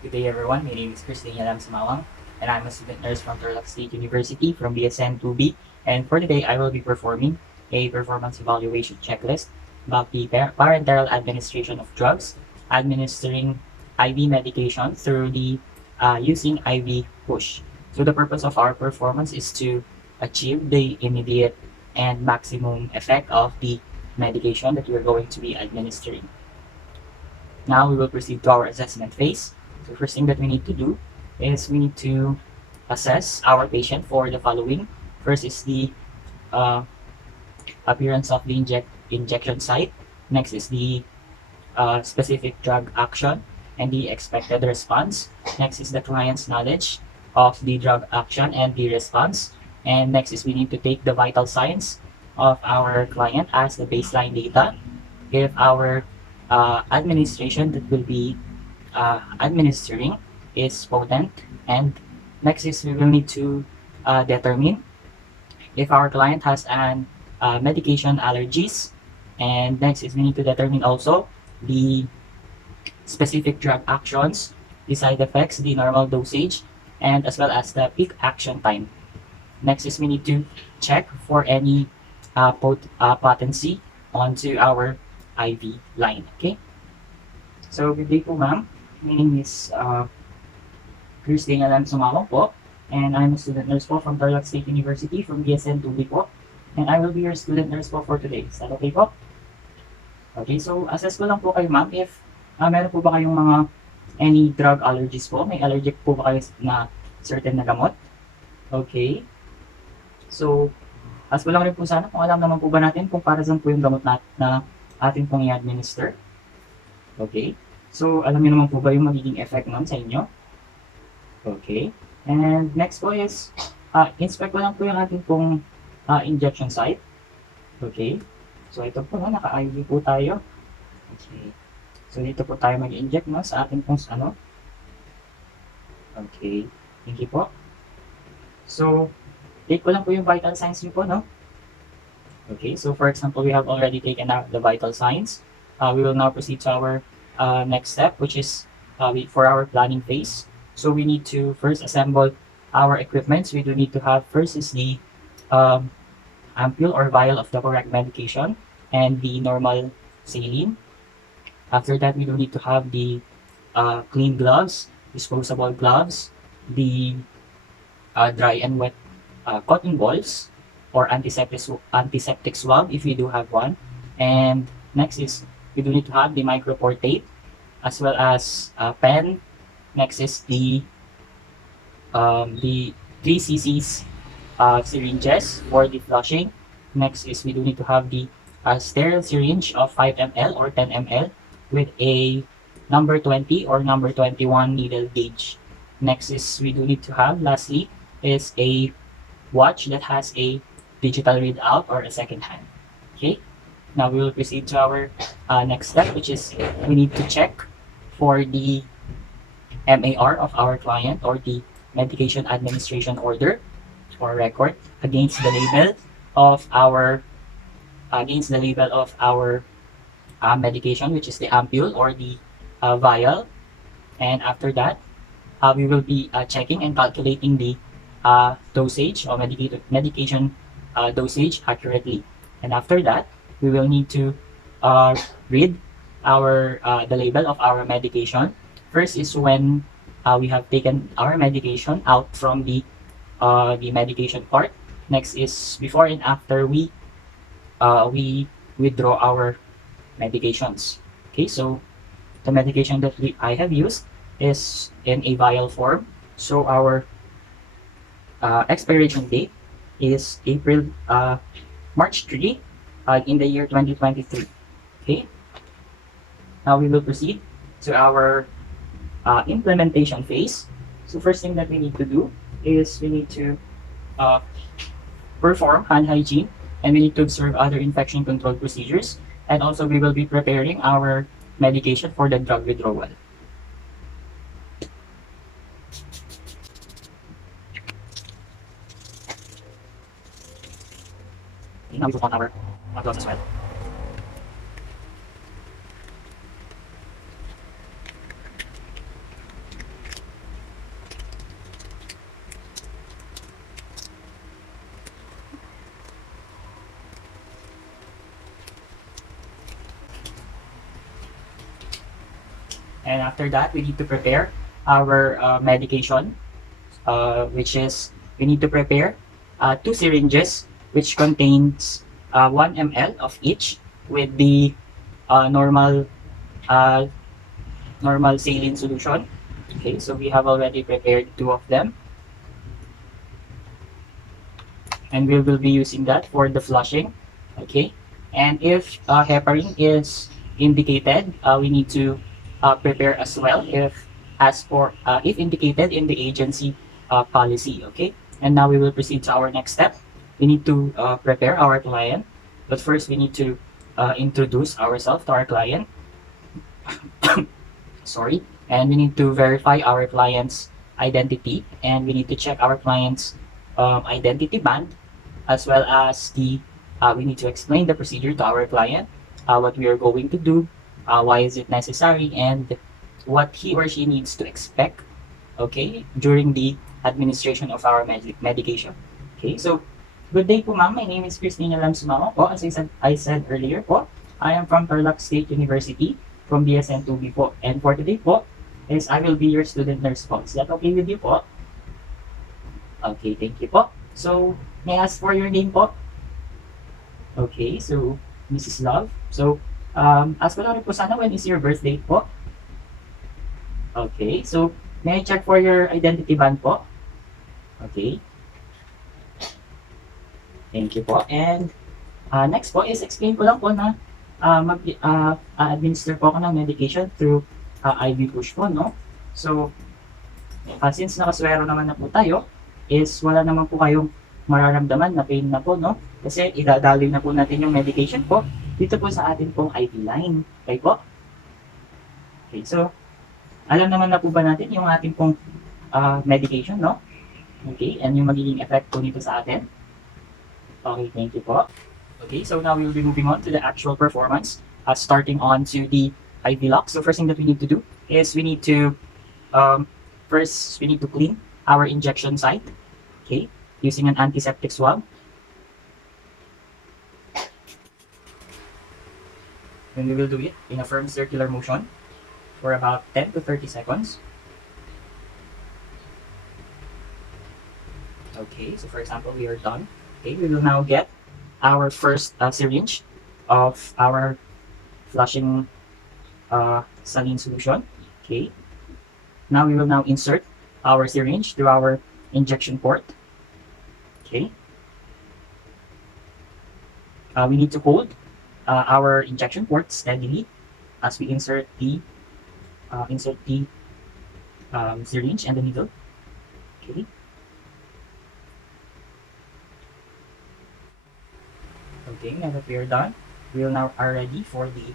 Good day everyone, my name is Christine Yalam Sumawang and I'm a student nurse from Turlock State University from BSN 2B, and for today I will be performing a performance evaluation checklist about the parenteral administration of drugs, administering IV medication through the using IV push. So the purpose of our performance is to achieve the immediate and maximum effect of the medication that we're going to be administering. Now we will proceed to our assessment phase. So first thing that we need to do is we need to assess our patient for the following. First is the uh, appearance of the injection site. Next is the specific drug action and the expected response. Next is the client's knowledge of the drug action and the response. And next is we need to take the vital signs of our client as the baseline data. If our administration that will be administering is potent, and next is we will need to determine if our client has an medication allergies, and next is we need to determine also the specific drug actions, the side effects, the normal dosage, and as well as the peak action time. Next is we need to check for any potency onto our IV line. Okay? So, good day po ma'am. My name is Christine Alam Sumawang po, and I'm a student nurse po from Turlock State University from BSN 2B po. And I will be your student nurse po for today. Is that okay po? Okay, so assess ko lang po kayo ma'am if meron po ba kayong mga any drug allergies po? May allergic po ba kayo na certain na gamot? Okay. So, ask ko lang rin po sana kung alam naman po ba natin kung para saan po yung gamot na atin pong i-administer. Okay. So, alam niyo naman po ba yung magiging effect nun sa inyo? Okay. And next po is, inspect ko lang po yung ating pong injection site. Okay. So, ito po, naka-IV po tayo. Okay. So, dito po tayo mag-inject sa ating pong ano. Okay. Thank you po. So, take ko lang po yung vital signs niyo po, no? Okay. So, for example, we have already taken out the vital signs. We will now proceed to our next step, which is for our planning phase. So we need to first assemble our equipment. We do need to have first is the ampule or vial of the correct medication and the normal saline. After that, we do need to have the clean gloves, disposable gloves, the dry and wet cotton balls or antiseptic swab if we do have one. And next is we do need to have the micropore tape as well as pen. Next is the 3 cc's syringes for the flushing. Next is we do need to have the sterile syringe of 5 ml or 10 ml with a number 20 or number 21 needle gauge. Next is we do need to have, lastly, is a watch that has a digital readout or a second hand. Okay. Now we will proceed to our next step, which is we need to check for the MAR of our client or the medication administration order or record against the label of our medication, which is the ampule or the vial. And after that, we will be checking and calculating the dosage or medication dosage accurately. And after that, we will need to read the label of our medication. First is when we have taken our medication out from the medication part. Next is before and after we withdraw our medications. Okay, so the medication that I have used is in a vial form. So our expiration date is March 3 in the year 2023. Okay. Now we will proceed to our implementation phase. So first thing that we need to do is we need to perform hand hygiene, and we need to observe other infection control procedures, and also we will be preparing our medication for the drug withdrawal. Now we put on our gloves as well. And after that, we need to prepare our medication, which is we need to prepare 2 syringes, which contains 1 ml of each with the normal uh, normal saline solution. Okay, so we have already prepared 2 of them, and we will be using that for the flushing. Okay, and if heparin is indicated, we need to prepare as well if indicated in the agency policy. Okay, and now we will proceed to our next step. We need to prepare our client, but first we need to introduce ourselves to our client. Sorry, and we need to verify our client's identity, and we need to check our client's identity band, as well as we need to explain the procedure to our client, what we are going to do, why is it necessary, and what he or she needs to expect, okay, during the administration of our medication. Okay, so good day po ma'am, my name is Christina Lamsumao po. As I said earlier po, I am from Tarlac State University from BSN2B po. And for today po, is I will be your student nurse po. Is that okay with you po? Okay, thank you po. So, may I ask for your name po? Okay, so, Mrs. Love. So, ask ko lang rin po sana, when is your birthday po? Okay, so, may I check for your identity band po? Okay. Thank you po. And, next po is explain ko lang po na administer po ako ng medication through IV push po, no? So, since nakaswero naman na po tayo, is wala naman po kayong mararamdaman na pain na po, no? Kasi idadaloy na po natin yung medication po dito po sa atin pong IV line. Okay po? Okay, so, alam naman na po ba natin yung ating pong medication, no? Okay, and yung magiging effect po nito sa atin. Okay, thank you po. Okay, so now we will be moving on to the actual performance, starting on to the IV lock. So first thing that we need to do is we need to clean our injection site, okay, using an antiseptic swab. And we will do it in a firm circular motion for about 10 to 30 seconds. Okay, so for example, we are done. Okay, we will now get our first syringe of our flushing saline solution. Okay. Now we will now insert our syringe through our injection port. Okay. We need to hold our injection port steadily as we insert the syringe and the needle. Okay. Okay, now that we are done, we now are ready for the,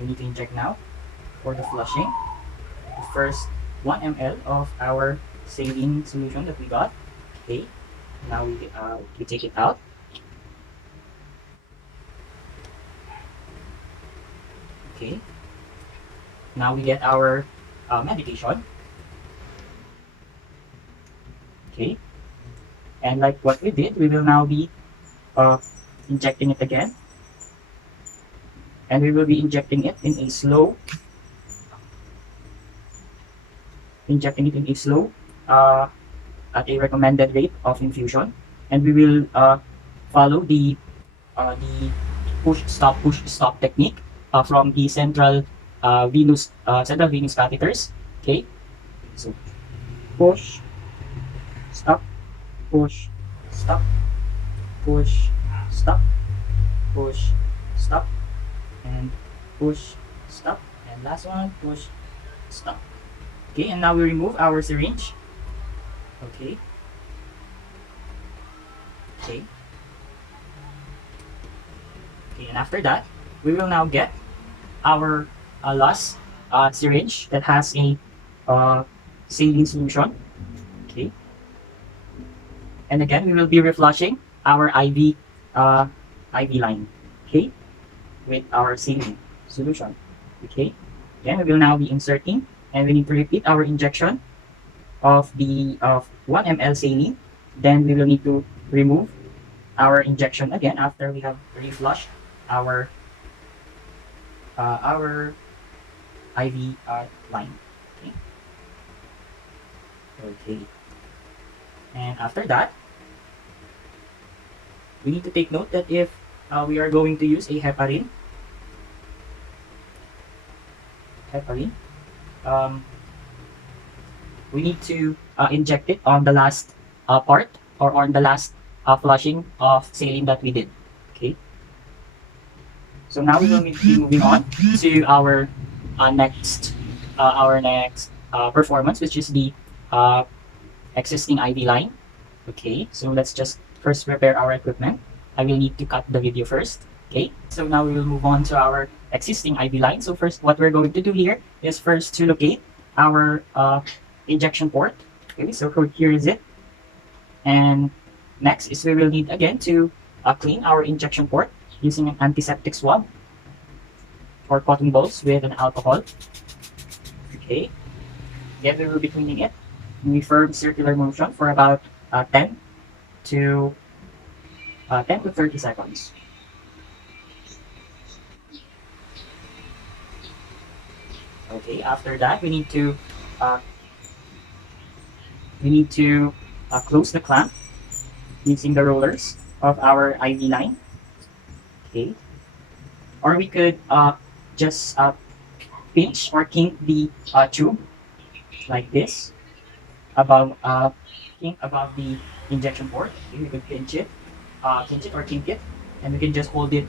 we need to inject now for the flushing. The first 1 ml of our saline solution that we got. Okay, now we take it out. Okay, now we get our medication. Okay, and like what we did, we will now be injecting it again, and we will be injecting it in a slow at a recommended rate of infusion, and we will follow the push stop technique from the central venous catheters. Okay, so push stop, push stop, push stop, push stop, and push stop, and last one, push stop. Okay, and now we remove our syringe. Okay. Okay, and after that, we will now get our last syringe that has a saline solution. Okay, and again, we will be reflushing our IV line, okay, with our saline solution. Okay, then we will now be inserting, and we need to repeat our injection of 1 ml saline. Then we will need to remove our injection again after we have reflushed our IV line. Okay. Okay. And after that, we need to take note that if we are going to use a heparin, um, we need to inject it on the last part or on the last flushing of saline that we did. Okay. So now we will be moving on to our next performance, which is the uh, existing IV line. Okay, so let's just first prepare our equipment. I will need to cut the video first. Okay, so now we will move on to our existing IV line. So first, what we're going to do here is first to locate our injection port. Okay, so here is it. And next is we will need again to clean our injection port using an antiseptic swab or cotton balls with an alcohol. Okay, then we will be cleaning it in a firm circular motion for about 10 to 30 seconds. Okay, after that uh, we need to close the clamp using the rollers of our IV line. Okay, or we could just pinch or kink the tube like this above kink above the injection port. Okay, we could pinch it or kink it, and we can just hold it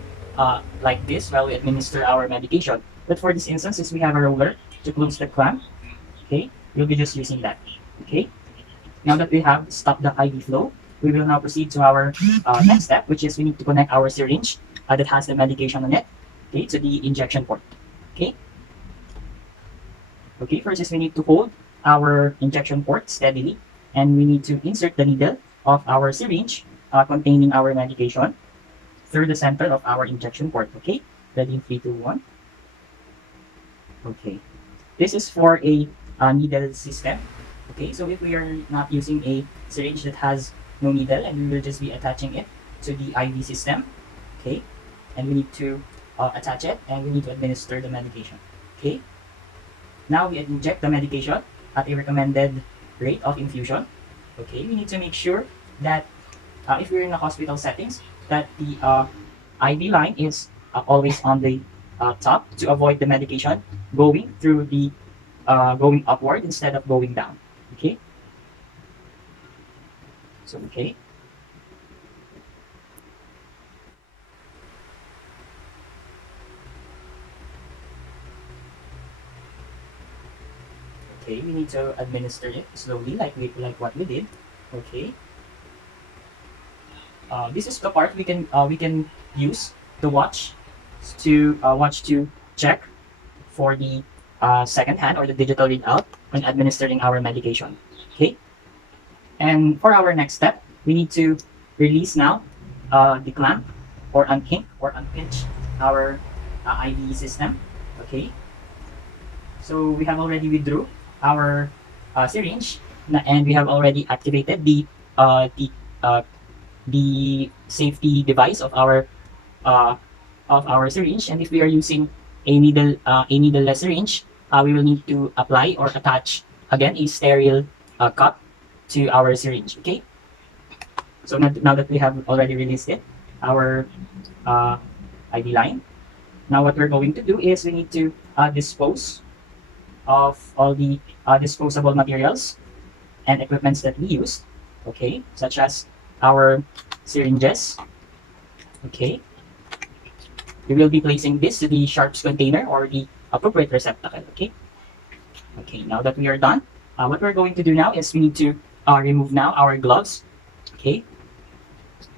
like this while we administer our medication. But for this instance, since we have a roller to close the clamp, okay, we'll be just using that. Okay, now that we have stopped the IV flow, we will now proceed to our next step, which is we need to connect our syringe that has the medication on it, okay, to the injection port. Okay. Okay, first is we need to hold our injection port steadily, and we need to insert the needle of our syringe containing our medication through the center of our injection port. Okay, ready in 3, 2, 1. Okay, this is for a needle system. Okay, so if we are not using a syringe that has no needle, and we will just be attaching it to the IV system. Okay, and we need to attach it, and we need to administer the medication. Okay, now we inject the medication at a recommended rate of infusion. Okay, we need to make sure that if we're in a hospital settings, that the IV line is always on the top to avoid the medication going through the going upward instead of going down. Okay. So okay. Okay, we need to administer it slowly, like what we did. Okay. This is the part we can use the watch to check for the second hand or the digital readout when administering our medication. Okay. And for our next step, we need to release now the clamp or unkink or unpinch our IV system. Okay. So we have already withdrew our syringe, and we have already activated uh, the uh, the safety device uh, of our syringe. And if we are using a needleless syringe, we will need to apply or attach again a sterile cup to our syringe. Okay. So now that we have already released it, our IV line. Now what we're going to do is we need to dispose of all the disposable materials and equipments that we used, okay, such as our syringes. Okay, we will be placing this to the sharps container or the appropriate receptacle. Okay. Okay, now that we are done, what we're going to do now is we need to remove now our gloves. Okay,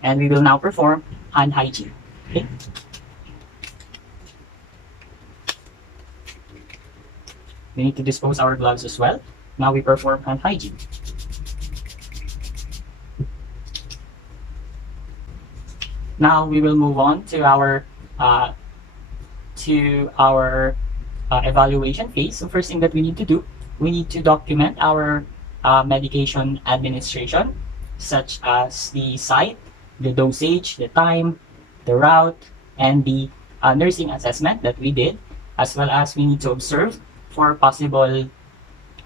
and we will now perform hand hygiene. Okay. We need to dispose our gloves as well. Now we perform hand hygiene. Now we will move on to our evaluation phase. So first thing that we need to do, we need to document our medication administration, such as the site, the dosage, the time, the route, and the nursing assessment that we did, as well as we need to observe for possible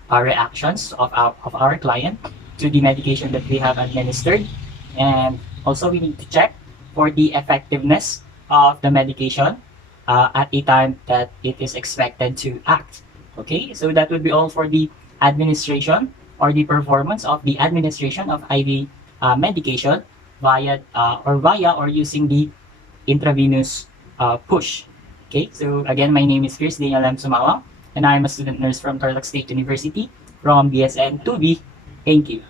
reactions of our client to the medication that we have administered. And also we need to check for the effectiveness of the medication at a time that it is expected to act. Okay, so that would be all for the administration or the performance of the administration of IV medication via or using the intravenous push. Okay, so again, my name is Chris Daniel M. Sumawang, and I am a student nurse from Tarlac State University from BSN 2B. Thank you.